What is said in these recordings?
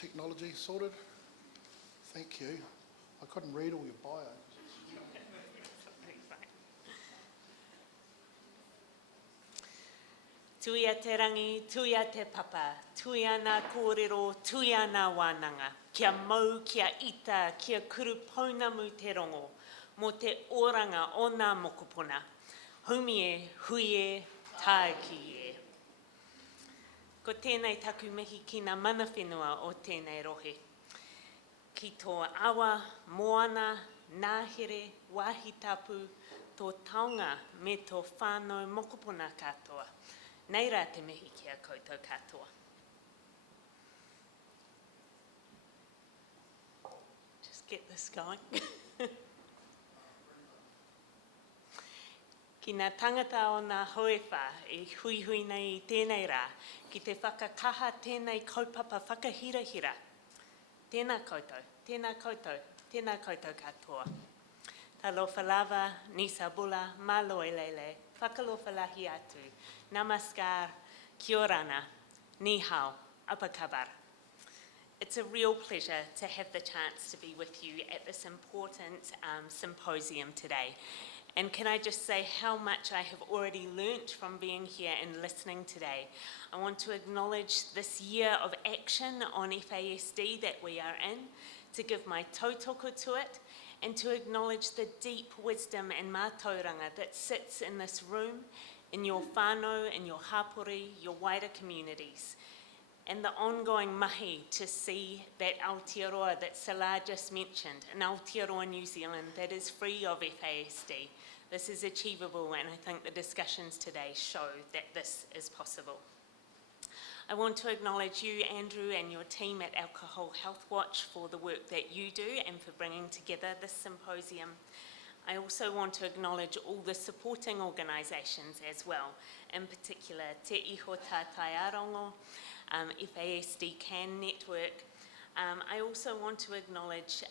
technology sorted? Thank you. I couldn't read all your bio. Tuia te rangi, tuia te papa, tuia nā kōrero, tuia nā wānanga. Kia mau, kia ita, kia kuru pounamu te rongo, mo te oranga o nā mokopuna. Haumi e, hui e, tāe ki e. Ko tēnei taku mihi ki ngā mana whenua o tēnei rohe. Ki tō awa, moana, nāhere, wāhi tapu, tō taonga me tō whānau mokopuna katoa. Nei rā te mihi kia koutou katoa. Just get this going. Ki ngā tangata o ngā hoewha e hui nei I tēnei rā, ki te whakakaha tēnei kaupapa whakahirahira. Tēnā koutou, tēnā koutou, tēnā koutou katoa. Talofa lava, nisa bula, malo e lele, whakalofa lahi atu, namaskar, kia orana, ni hao, apakabar. It's a real pleasure to have the chance to be with you at this important symposium today. And can I just say how much I have already learnt from being here and listening today. I want to acknowledge this year of action on FASD that we are in, to give my tautoko to it, and to acknowledge the deep wisdom and mātauranga that sits in this room, in your whānau, in your hapori, your wider communities, and the ongoing mahi to see that Aotearoa that Salah just mentioned, an Aotearoa New Zealand that is free of FASD. This is achievable, and I think the discussions today show that this is possible. I want to acknowledge you, Andrew, and your team at Alcohol Health Watch for the work that you do and for bringing together this symposium. I also want to acknowledge all the supporting organisations as well, in particular Te Iho Tātai Arongo, FASD CAN Network. I also want to acknowledge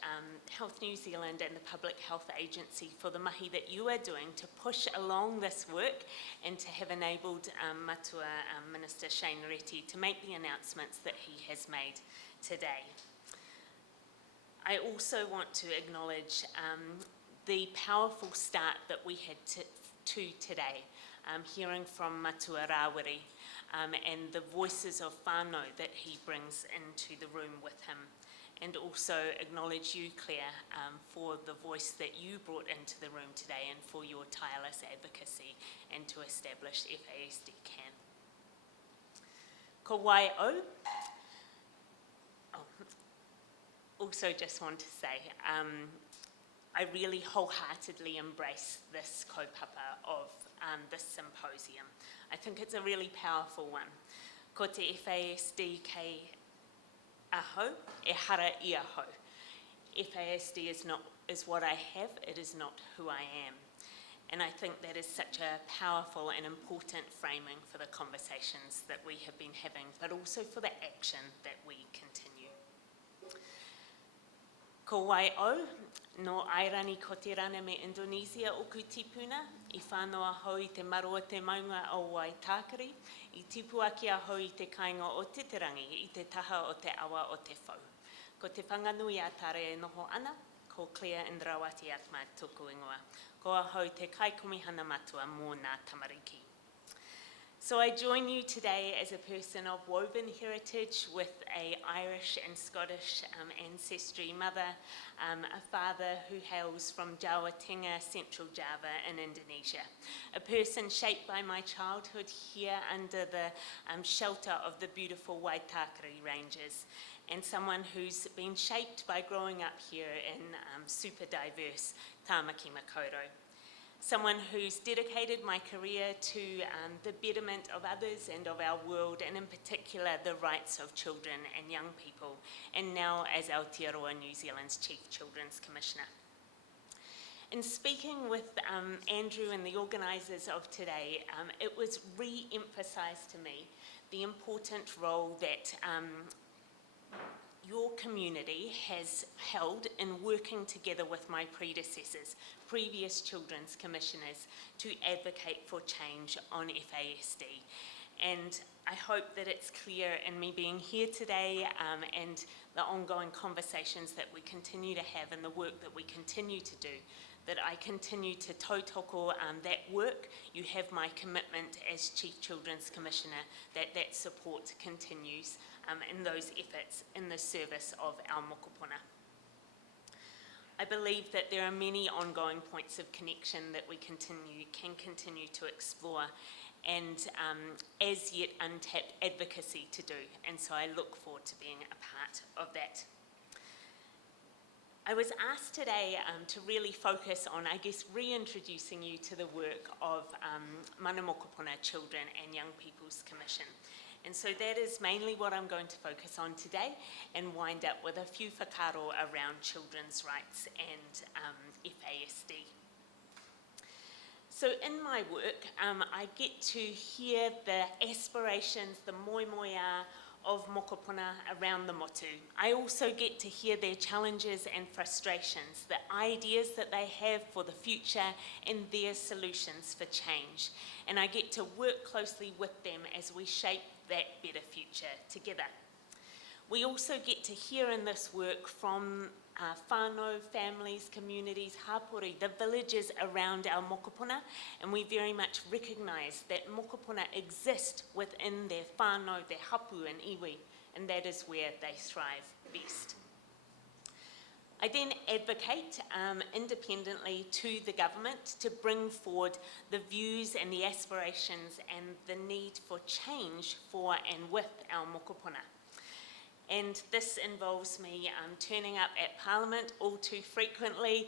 Health New Zealand and the Public Health Agency for the mahi that you are doing to push along this work and to have enabled Matua Minister Shane Reti to make the announcements that he has made today. I also want to acknowledge the powerful start that we had to today, hearing from Matua Rawiri and the voices of whānau that he brings into the room with him, and also acknowledge you, Claire, for the voice that you brought into the room today and for your tireless advocacy and to establish FASD CAN. Ko wai o. Also just want to say, I really wholeheartedly embrace this kaupapa of this symposium. I think it's a really powerful one. Ko te FASD kei aho, e hara I aho. FASD is what I have, it is not who I am. And I think that is such a powerful and important framing for the conversations that we have been having, but also for the action that we continue. Ko wai o, no airani ko te rana me Indonesia o ku tipuna, I whānoa hou I te maroa te maunga o wai tākari, I tipu aki a hou I te kāinga o titerangi, I te taha o te awa o te whau. Ko te whanganui a tare e noho ana, ko Claire Indrawati Achmad tōku ingoa. Ko a hou te kaikomihana matua mō ngā tamariki. So I join you today as a person of woven heritage with an Irish and Scottish ancestry, mother, a father who hails from Jawa-Tenga, Central Java in Indonesia. A person shaped by my childhood here under the shelter of the beautiful Waitakere Ranges, and someone who's been shaped by growing up here in super diverse Tāmaki Makaurau. Someone who's dedicated my career to the betterment of others and of our world, and in particular the rights of children and young people, and now as Aotearoa New Zealand's Chief Children's Commissioner. In speaking with Andrew and the organisers of today, it was re-emphasised to me the important role that your community has held in working together with my predecessors, previous children's commissioners, to advocate for change on FASD. And I hope that it's clear in me being here today and the ongoing conversations that we continue to have and the work that we continue to do, that I continue to tautoko that work. You have my commitment as Chief Children's Commissioner that that support continues in those efforts in the service of our mokopuna. I believe that there are many ongoing points of connection that we can continue to explore and as yet untapped advocacy to do, and so I look forward to being a part of that. I was asked today to really focus on, I guess, reintroducing you to the work of Mana Mokopuna Children and Young People's Commission. And so that is mainly what I'm going to focus on today and wind up with a few whakaaro around children's rights and FASD. So in my work, I get to hear the aspirations, the moemoea of mokopuna around the motu. I also get to hear their challenges and frustrations, the ideas that they have for the future and their solutions for change. And I get to work closely with them as we shape that better future together. We also get to hear in this work from whānau, families, communities, hapori, the villages around our mokopuna, and we very much recognise that mokopuna exist within their whānau, their hapu and iwi, and that is where they thrive best. I then advocate independently to the government to bring forward the views and the aspirations and the need for change for and with our mokopuna. And this involves me turning up at Parliament all too frequently,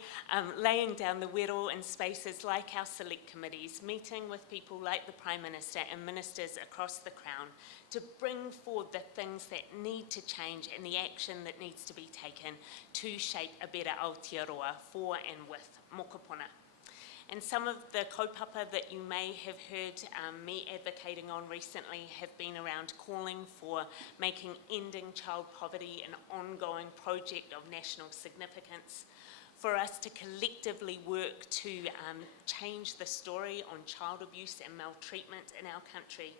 laying down the wero in spaces like our select committees, meeting with people like the Prime Minister and ministers across the Crown to bring forward the things that need to change and the action that needs to be taken to shape a better Aotearoa for and with mokopuna. And some of the kaupapa that you may have heard me advocating on recently have been around calling for making ending child poverty an ongoing project of national significance, for us to collectively work to change the story on child abuse and maltreatment in our country,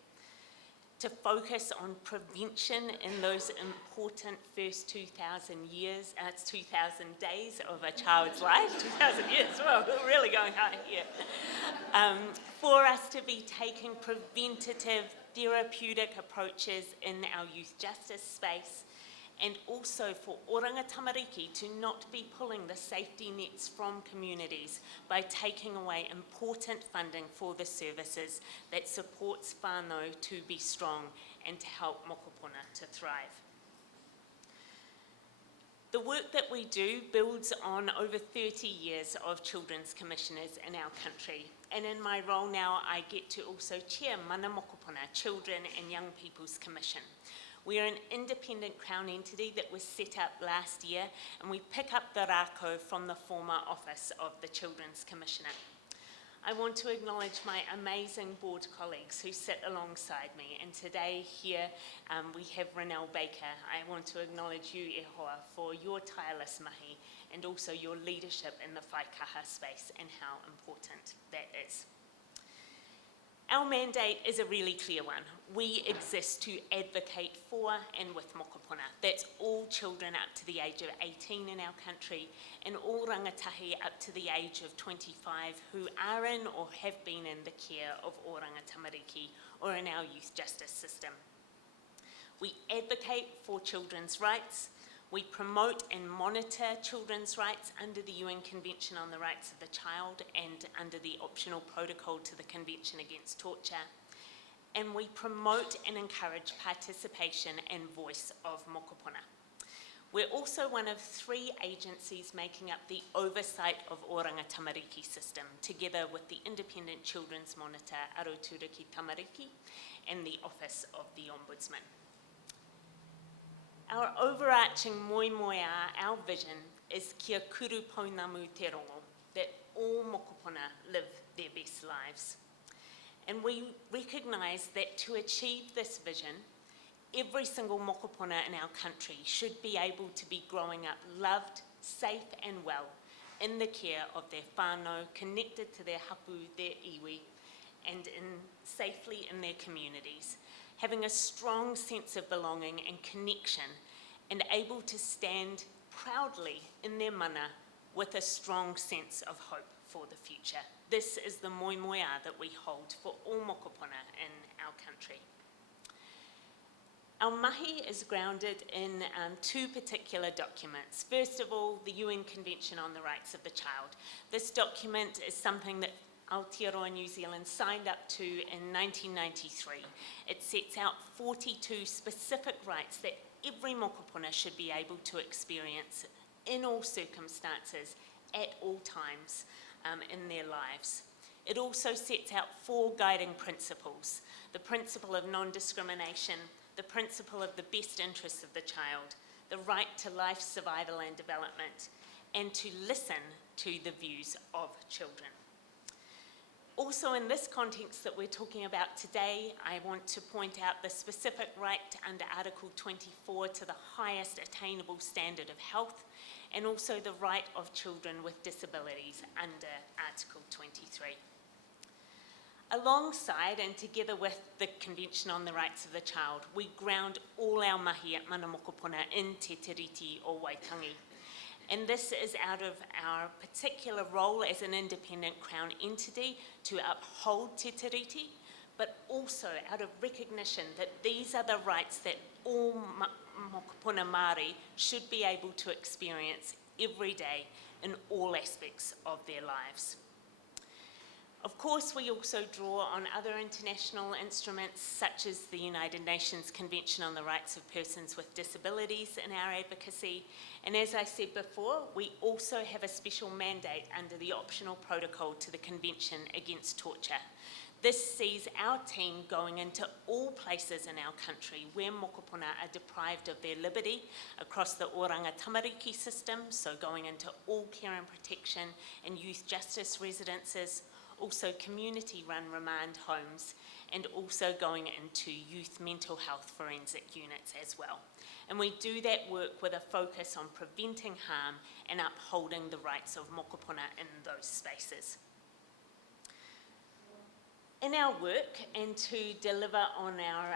to focus on prevention in those important first 2,000 days of a child's life. 2,000 years, well, we're really going high here. For us to be taking preventative, therapeutic approaches in our youth justice space, and also for oranga tamariki to not be pulling the safety nets from communities by taking away important funding for the services that supports whānau to be strong and to help mokopuna to thrive. The work that we do builds on over 30 years of children's commissioners in our country, and in my role now I get to also chair Mana Mokopuna Children and Young People's Commission. We are an independent Crown entity that was set up last year, and we pick up the rākau from the former office of the Children's Commissioner. I want to acknowledge my amazing board colleagues who sit alongside me, and today here we have Renelle Baker. I want to acknowledge you, e hoa, for your tireless mahi and also your leadership in the whaikaha space and how important that is. Our mandate is a really clear one. We exist to advocate for and with mokopuna. That's all children up to the age of 18 in our country and all rangatahi up to the age of 25 who are in or have been in the care of oranga tamariki or in our youth justice system. We advocate for children's rights. We promote and monitor children's rights under the UN Convention on the Rights of the Child and under the optional protocol to the Convention Against Torture. And we promote and encourage participation and voice of mokopuna. We're also one of 3 agencies making up the oversight of oranga tamariki system, together with the Independent Children's Monitor Aroturaki Tamariki and the Office of the Ombudsman. Our overarching moemoea, our vision, is kia kuru pounamu te rongo, that all mokopuna live their best lives. And we recognise that to achieve this vision, every single mokopuna in our country should be able to be growing up loved, safe and well in the care of their whānau, connected to their hapu, their iwi, and safely in their communities. having a strong sense of belonging and connection, and able to stand proudly in their mana with a strong sense of hope for the future. This is the moemoeā that we hold for all mokopuna in our country. Our mahi is grounded in two particular documents. First of all, the UN Convention on the Rights of the Child. This document is something that Aotearoa New Zealand signed up to in 1993. It sets out 42 specific rights that every mokopuna should be able to experience in all circumstances, at all times in their lives. It also sets out 4 guiding principles: the principle of non-discrimination, the principle of the best interests of the child, the right to life, survival and development, and to listen to the views of children. Also in this context that we're talking about today, I want to point out the specific right under Article 24 to the highest attainable standard of health, and also the right of children with disabilities under Article 23. Alongside and together with the Convention on the Rights of the Child, we ground all our mahi at mana mokopuna in te tiriti o Waitangi. And this is out of our particular role as an independent Crown entity to uphold te tiriti, but also out of recognition that these are the rights that all mokopuna Māori should be able to experience every day in all aspects of their lives. Of course, we also draw on other international instruments such as the United Nations Convention on the Rights of Persons with Disabilities in our advocacy. And as I said before, we also have a special mandate under the optional protocol to the Convention Against Torture. This sees our team going into all places in our country where mokopuna are deprived of their liberty across the oranga tamariki system, so going into all care and protection and youth justice residences, also community-run remand homes, and also going into youth mental health forensic units as well. And we do that work with a focus on preventing harm and upholding the rights of mokopuna in those spaces. In our work and to deliver on our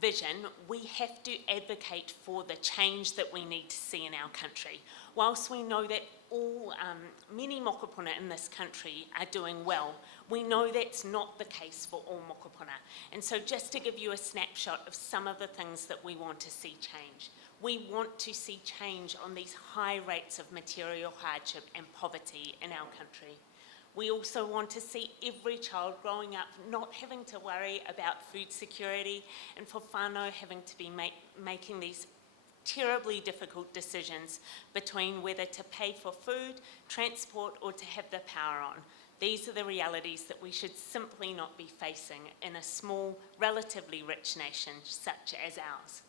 vision, we have to advocate for the change that we need to see in our country. Whilst we know that many mokopuna in this country are doing well, we know that's not the case for all mokopuna. And so just to give you a snapshot of some of the things that we want to see change. We want to see change on these high rates of material hardship and poverty in our country. We also want to see every child growing up not having to worry about food security, and for whānau having to be making these terribly difficult decisions between whether to pay for food, transport, or to have the power on. These are the realities that we should simply not be facing in a small, relatively rich nation such as ours.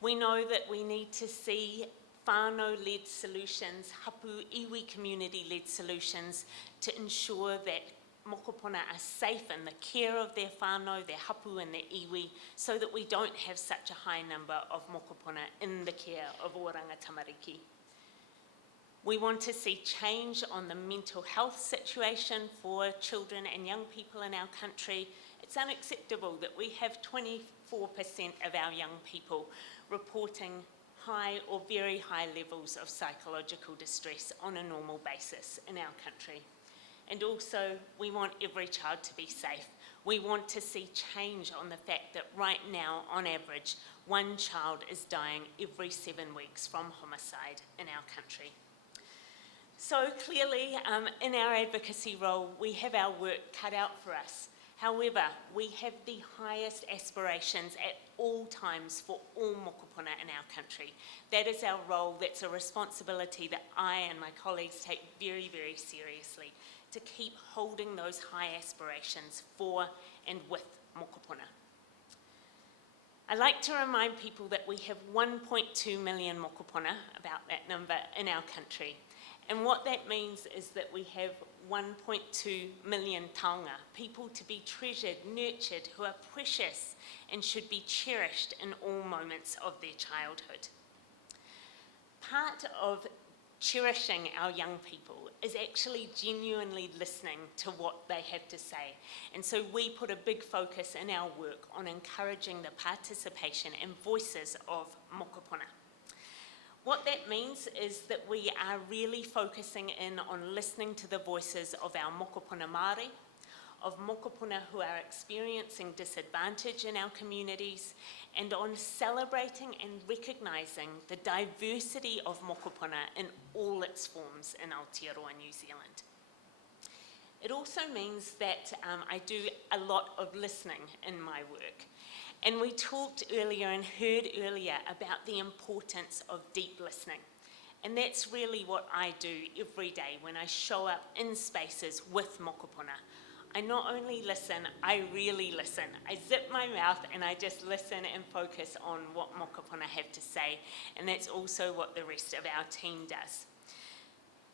We know that we need to see whānau-led solutions, hapu iwi community-led solutions to ensure that mokopuna are safe in the care of their whānau, their hapu and their iwi, so that we don't have such a high number of mokopuna in the care of oranga tamariki. We want to see change on the mental health situation for children and young people in our country. It's unacceptable that we have 24% of our young people reporting high or very high levels of psychological distress on a normal basis in our country. And also, we want every child to be safe. We want to see change on the fact that right now, on average, 1 child is dying every 7 weeks from homicide in our country. So clearly, in our advocacy role, we have our work cut out for us. However, we have the highest aspirations at all times for all mokopuna in our country. That is our role, that's a responsibility that I and my colleagues take very, very seriously, to keep holding those high aspirations for and with mokopuna. I like to remind people that we have 1.2 million mokopuna, about that number, in our country. And what that means is that we have 1.2 million taonga, people to be treasured, nurtured, who are precious and should be cherished in all moments of their childhood. Part of cherishing our young people is actually genuinely listening to what they have to say. And so we put a big focus in our work on encouraging the participation and voices of mokopuna. What that means is that we are really focusing in on listening to the voices of our mokopuna Māori, of mokopuna who are experiencing disadvantage in our communities, and on celebrating and recognising the diversity of mokopuna in all its forms in Aotearoa, New Zealand. It also means that I do a lot of listening in my work. And we talked earlier and heard earlier about the importance of deep listening. And that's really what I do every day when I show up in spaces with mokopuna. I not only listen, I really listen. I zip my mouth and I just listen and focus on what mokopuna have to say. And that's also what the rest of our team does.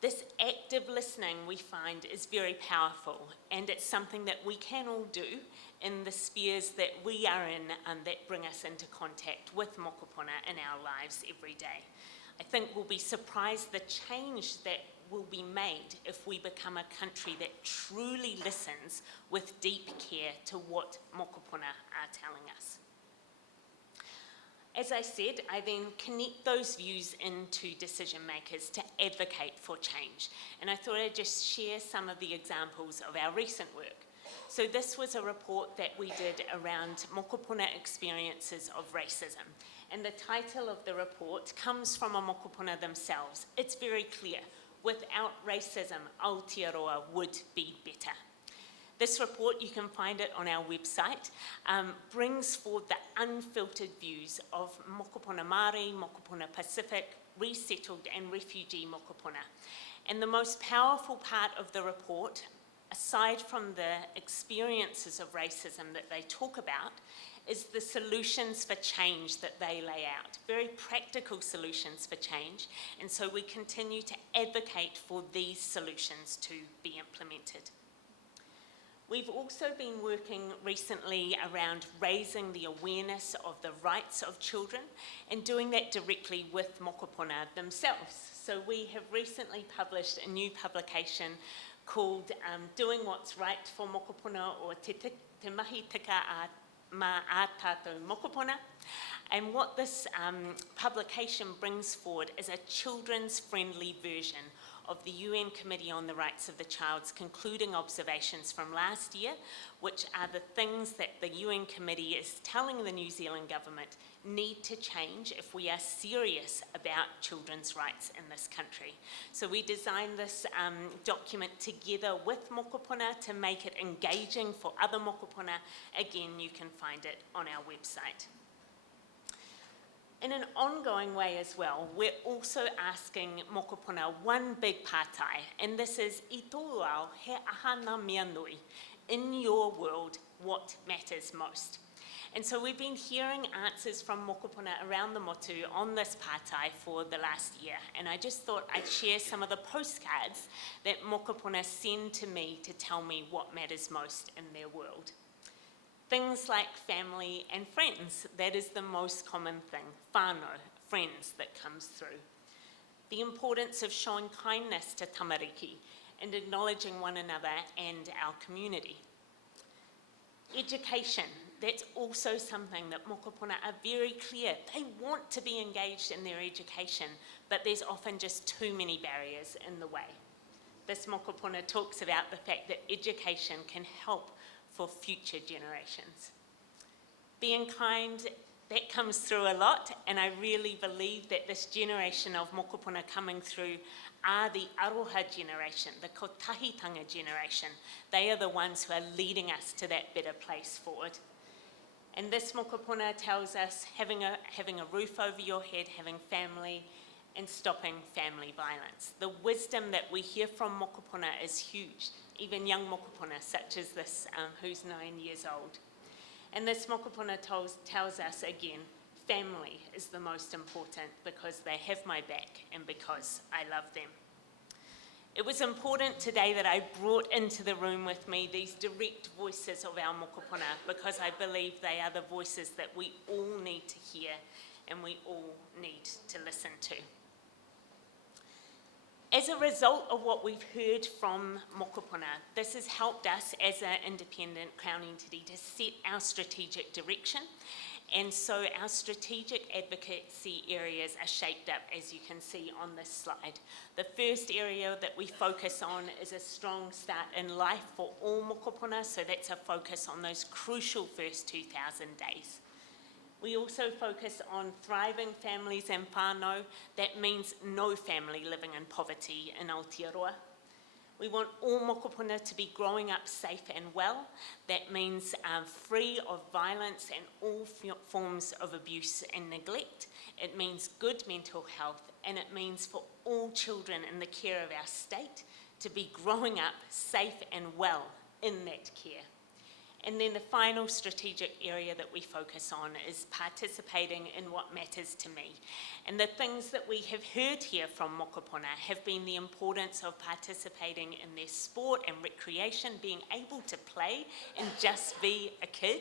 This active listening, we find, is very powerful, and it's something that we can all do in the spheres that we are in and that bring us into contact with mokopuna in our lives every day. I think we'll be surprised the change that will be made if we become a country that truly listens with deep care to what mokopuna are telling us. As I said, I then connect those views into decision makers to advocate for change. And I thought I'd just share some of the examples of our recent work. So this was a report that we did around mokopuna experiences of racism. And the title of the report comes from a mokopuna themselves. It's very clear. Without racism, Aotearoa would be better. This report, you can find it on our website, brings forward the unfiltered views of mokopuna Māori, mokopuna Pacific, resettled and refugee mokopuna. And the most powerful part of the report, aside from the experiences of racism that they talk about, is the solutions for change that they lay out, very practical solutions for change. And so we continue to advocate for these solutions to be implemented. We've also been working recently around raising the awareness of the rights of children and doing that directly with mokopuna themselves. So we have recently published a new publication called Doing What's Right for Mokopuna, or Te Mahi Tika Ma a Tātou Mokopuna. And what this publication brings forward is a children's friendly version of the UN Committee on the Rights of the Child's concluding observations from last year, which are the things that the UN Committee is telling the New Zealand government need to change if we are serious about children's rights in this country. So we designed this document together with mokopuna to make it engaging for other mokopuna. Again, you can find it on our website. In an ongoing way as well, we're also asking mokopuna one big pātai, and this is I tō ao he ahana mea nui. In your world, what matters most? And so we've been hearing answers from mokopuna around the motu on this pātai for the last year, and I just thought I'd share some of the postcards that mokopuna send to me to tell me what matters most in their world. Things like family and friends, that is the most common thing, whānau, friends, that comes through. The importance of showing kindness to tamariki and acknowledging one another and our community. Education, that's also something that mokopuna are very clear. They want to be engaged in their education, but there's often just too many barriers in the way. This mokopuna talks about the fact that education can help for future generations. Being kind, that comes through a lot, and I really believe that this generation of mokopuna coming through are the aroha generation, the kotahitanga generation. They are the ones who are leading us to that better place forward. And this mokopuna tells us having a roof over your head, having family, and stopping family violence. The wisdom that we hear from mokopuna is huge, even young mokopuna such as this, who's 9 years old. And this mokopuna tells us again, family is the most important because they have my back and because I love them. It was important today that I brought into the room with me these direct voices of our mokopuna because I believe they are the voices that we all need to hear and we all need to listen to. As a result of what we've heard from mokopuna, this has helped us as an independent Crown entity to set our strategic direction. And so our strategic advocacy areas are shaped up, as you can see on this slide. The first area that we focus on is a strong start in life for all mokopuna, so that's a focus on those crucial first 2,000 days. We also focus on thriving families and whānau. That means no family living in poverty in Aotearoa. We want all mokopuna to be growing up safe and well. That means free of violence and all forms of abuse and neglect. It means good mental health, and it means for all children in the care of our state to be growing up safe and well in that care. And then the final strategic area that we focus on is participating in what matters to me. And the things that we have heard here from mokopuna have been the importance of participating in their sport and recreation, being able to play and just be a kid.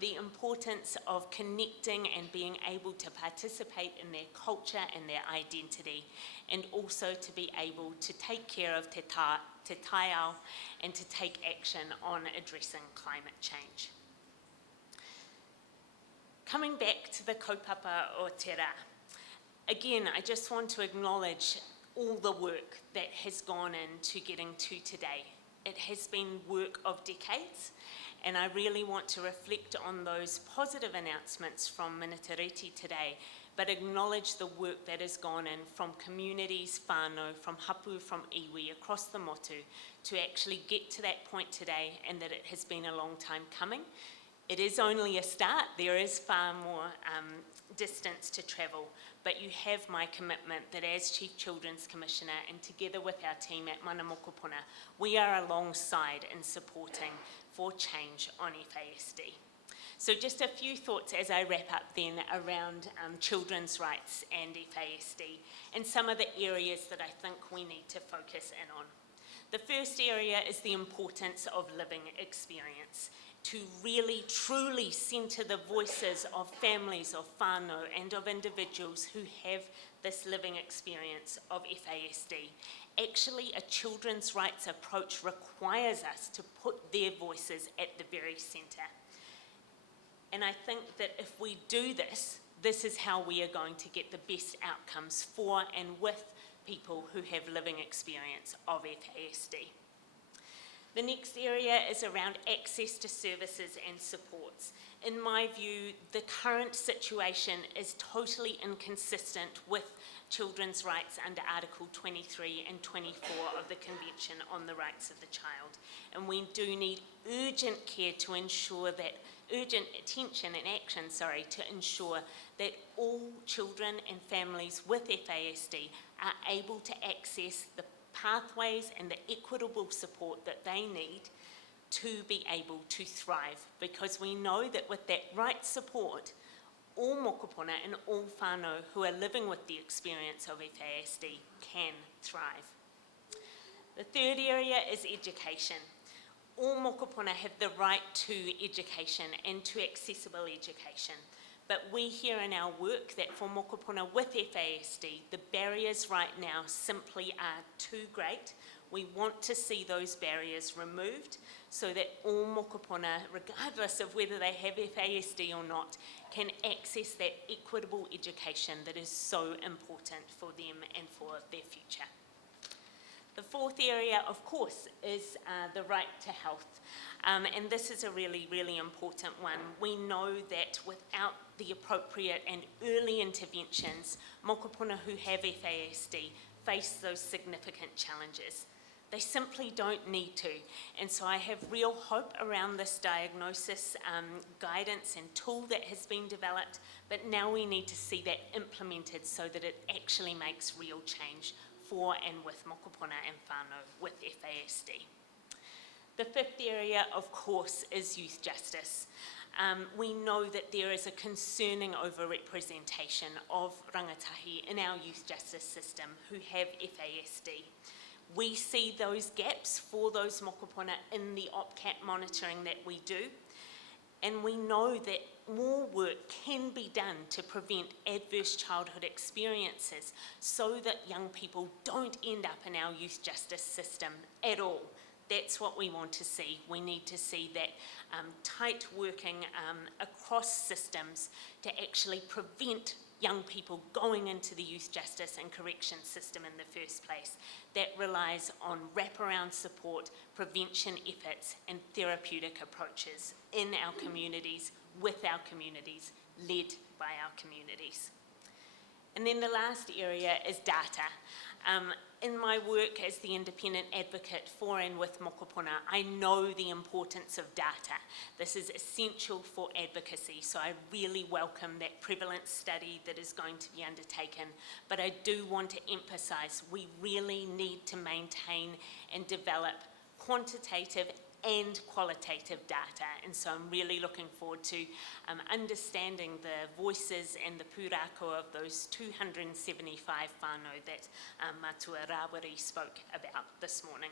The importance of connecting and being able to participate in their culture and their identity, and also to be able to take care of te taiao and to take action on addressing climate change. Coming back to the kaupapa o te rā, again, I just want to acknowledge all the work that has gone into getting to today. It has been work of decades, and I really want to reflect on those positive announcements from Minatareti today, but acknowledge the work that has gone in from communities, whānau, from hapu, from iwi, across the motu, to actually get to that point today, and that it has been a long time coming. It is only a start. There is far more distance to travel, but you have my commitment that as Chief Children's Commissioner, and together with our team at Mana Mokopuna, we are alongside in supporting for change on FASD. So just a few thoughts as I wrap up then around children's rights and FASD, and some of the areas that I think we need to focus in on. The first area is the importance of living experience, to really truly centre the voices of families, of whānau, and of individuals who have this living experience of FASD. Actually, a children's rights approach requires us to put their voices at the very centre. And I think that if we do this, this is how we are going to get the best outcomes for and with people who have living experience of FASD. The next area is around access to services and supports. In my view, the current situation is totally inconsistent with children's rights under Article 23 and 24 of the Convention on the Rights of the Child. And we do need urgent care to ensure that, urgent attention and action, to ensure that all children and families with FASD are able to access the pathways and the equitable support that they need to be able to thrive, because we know that with that right support, all mokopuna and all whānau who are living with the experience of FASD can thrive. The third area is education. All mokopuna have the right to education and to accessible education. But we hear in our work that for mokopuna with FASD, the barriers right now simply are too great. We want to see those barriers removed so that all mokopuna, regardless of whether they have FASD or not, can access that equitable education that is so important for them and for their future. The fourth area, of course, is the right to health. And this is a really, really important one. We know that without the appropriate and early interventions, mokopuna who have FASD face those significant challenges. They simply don't need to. And so I have real hope around this diagnosis guidance and tool that has been developed, but now we need to see that implemented so that it actually makes real change for and with mokopuna and whānau with FASD. The fifth area, of course, is youth justice. We know that there is a concerning overrepresentation of rangatahi in our youth justice system who have FASD. We see those gaps for those mokopuna in the OPCAT monitoring that we do, and we know that more work can be done to prevent adverse childhood experiences so that young people don't end up in our youth justice system at all. That's what we want to see. We need to see that tight working across systems to actually prevent young people going into the youth justice and correction system in the first place. That relies on wraparound support, prevention efforts, and therapeutic approaches in our communities, with our communities, led by our communities. And then the last area is data. In my work as the independent advocate for and with mokopuna, I know the importance of data. This is essential for advocacy, so I really welcome that prevalence study that is going to be undertaken. But I do want to emphasise we really need to maintain and develop quantitative and qualitative data, and so I'm really looking forward to understanding the voices and the pūrākau of those 275 whānau that Matua Rawiri spoke about this morning.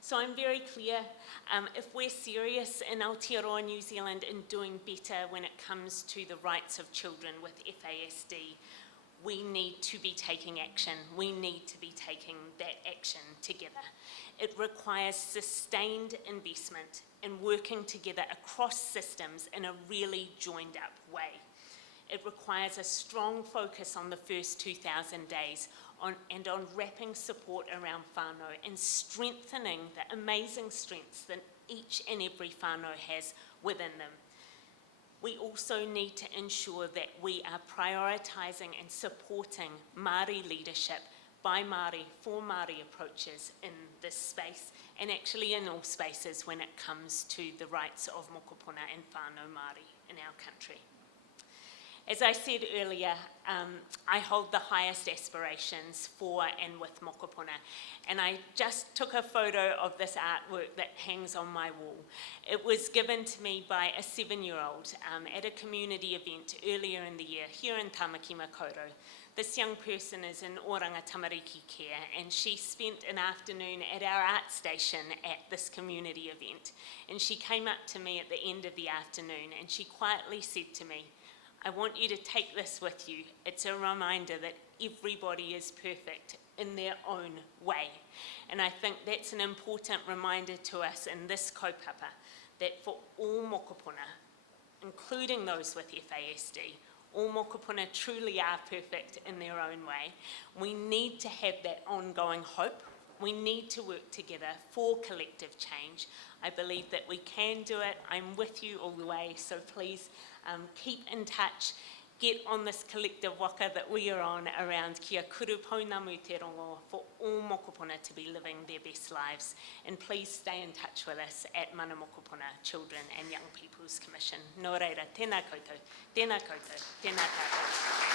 So I'm very clear, if we're serious in Aotearoa New Zealand in doing better when it comes to the rights of children with FASD, we need to be taking action. We need to be taking that action together. It requires sustained investment and working together across systems in a really joined up way. It requires a strong focus on the first 2,000 days on wrapping support around whānau and strengthening the amazing strengths that each and every whānau has within them. We also need to ensure that we are prioritising and supporting Māori leadership by Māori, for Māori approaches in this space, and actually in all spaces when it comes to the rights of mokopuna and whānau Māori in our country. As I said earlier, I hold the highest aspirations for and with mokopuna, and I just took a photo of this artwork that hangs on my wall. It was given to me by a 7-year-old at a community event earlier in the year here in Tamaki Makaurau. This young person is in Oranga Tamariki Care, and she spent an afternoon at our art station at this community event. And she came up to me at the end of the afternoon and she quietly said to me, "I want you to take this with you. It's a reminder that everybody is perfect in their own way." And I think that's an important reminder to us in this kaupapa, that for all mokopuna, including those with FASD, all mokopuna truly are perfect in their own way. We need to have that ongoing hope. We need to work together for collective change. I believe that we can do it. I'm with you all the way, so please keep in touch. Get on this collective waka that we are on around kia kuru pounamu te rongo for all mokopuna to be living their best lives. And please stay in touch with us at Mana Mokopuna Children and Young People's Commission. Nō reira, tēnā koutou, tēnā koutou, tēnā tātou.